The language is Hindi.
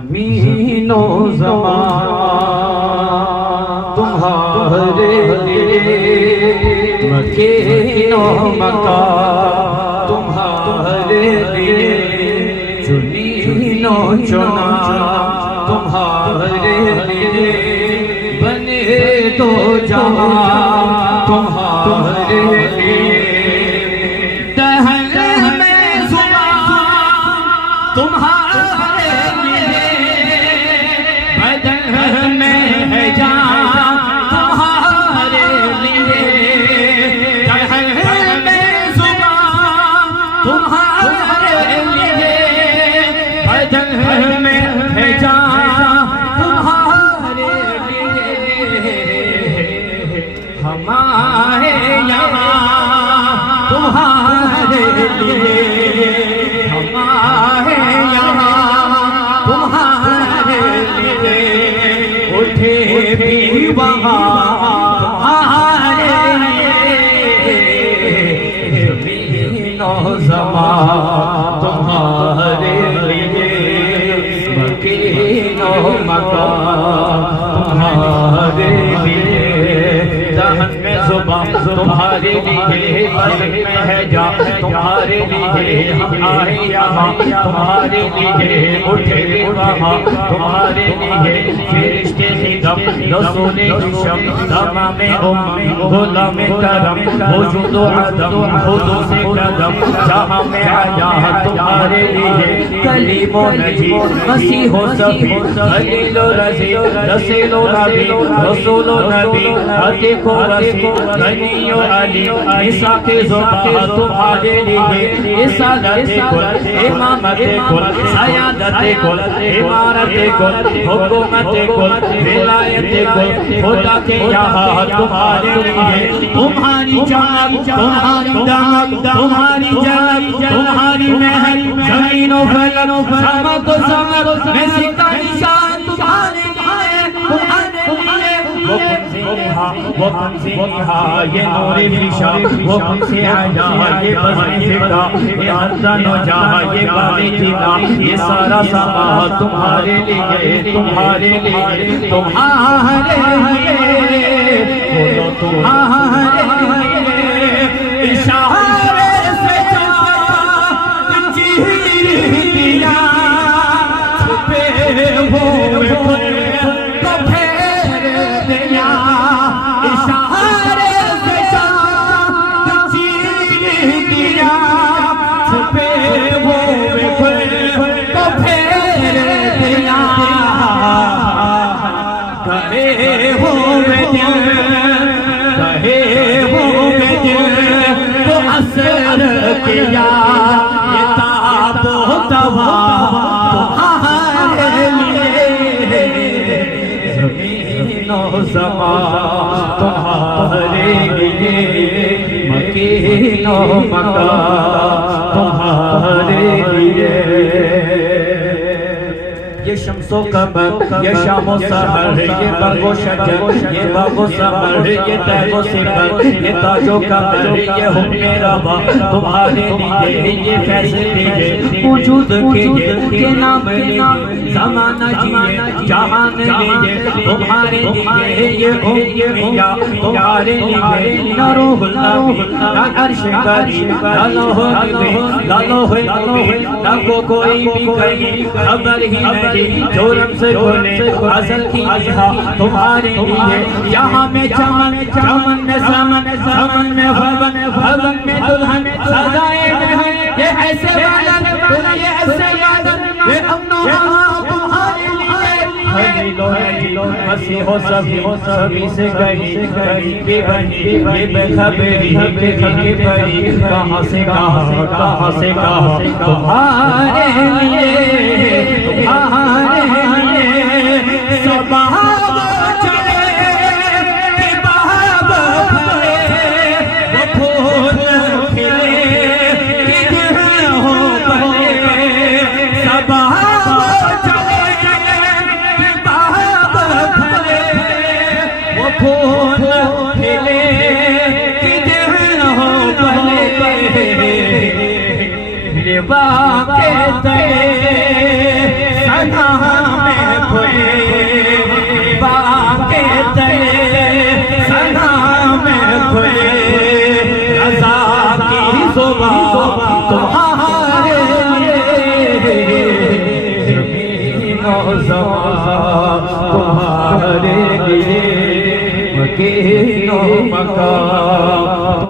ज़मीनो ज़मान तुम्हारे लिए, मकीनो मकान तुम्हारे लिए, चुनीनो चुना तुम्हारे लिए, बने तो जहां तुम्हारे लिए। दहर में ज़ुबान तुम्हारे लिए, बदन में है जान तुम्हारे लिए। दहर में ज़ुबान तुम्हारे लिए, बदन में है जान तुम्हारे लिए। हमारे यहाँ तुम्हारे लिए, हमारे यहाँ तुम्हारे लिए, उठे भी वहाँ तुम्हारे लिए। ज़मीनो ज़मान तुम्हारे लिए, मकीनो मकान तुम्हारे लिए। दहन में ज़ुबान तुम्हारे लिए, बदन में है जान तुम्हारे लिए। हम आए यहाँ तुम्हारे लिए, उठे वहाँ तुम्हारे लिए। फरिश्ते ख़िदम रसूले शम, तमाम उम्मत गुलाम करम, वजूद अदम खुद से कदम, जहाँ में आया तुम्हारे लिए। कलीमो नजी मसीहो सफी, खलीलो रज़ी रसीलो नबी, रसूलो नबी, हदीको रसी, गनियो अली, ईसा के ज़ुबान तुम्हारे लिए। इसालत कुल, इमामत कुल, सयादत कुल, इमारत कुल, हुकूमत कुल, विलायत कुल, खुदा के यहाँ तुम्हारे लिए। तुम्हारी जान, तुम्हारी दान, तुम्हारी जान, तुम्हारी महल, ज़मीनो फलक, समत समत में सिता निशान तुम्हारे लिए, तुम्हारे लिए। वो तुमसे यहाँ ये नूरे फिशा, वो तुमसे आया ये बज़्म फिदा, ये हसन हो जा ये बाले जिना, ये सारा सामान तुम्हारे लिए, तुम्हारे लिए, तुम्हारे लिए, बोलो तुम्हारे लिए। इशारे से चाँद चीर दिया, छुपे हुए को फेर दिया। इशारे से चाँद चीर दिया, छुपे हुए को फेर दिया। कहे हुए दिल, कहे हुए दिल को असर किया, ये ताबो तवा तुम्हारे लिए। ज़मीनो ज़मान तुम्हारे लिए, मकीनो मकान तुम्हारे लिए। ये शम्सो कमर, ये शामो सहर, ये बगो शजर, ये बागो समर, ये तैगो सिमर, ये ताजो कमर, ये हुक्मे रवा तुम्हारे लिए। ये फैसले ये वजूद के नाम लिए, ज़माना जिए जहान लिए तुम्हारे लिए। ये उम्मिया तुम्हारे लिए, न रूहुल नबी न अर्श करी, न लोहो नबी न लोहे नबी, न को कोई भी कहीं खबर ही नहीं। जो रम्ज़ खोले असल की निहा तुम्हारे लिए। यहाँ में चमन, चमन में समन, समन में भवन, भवन में दुल्हन सजाए हैं। ये ऐसे वादन, ये ऐसे वादन, ये अमनो तुम्हारे लिए। खलीलो नबी मसीहो सभी से कहीं की बनी, ये बेखबरी के बनी, कहाँ से कहाँ तुम्हारे लिए, तुम्हारे लिए। सबाब चले कि बाब फले, वो फूल खिले कि दिल हो बने। सबाब चले कि बाब फले, वो फूल खिले कि दिल हो बने। लिबा के तले में खोए बाके तले सना में खोए रज़ा की ज़ुबान तुम्हारे लिए ज़मीन और ज़मान तुम्हारे लिए मकीन और मकान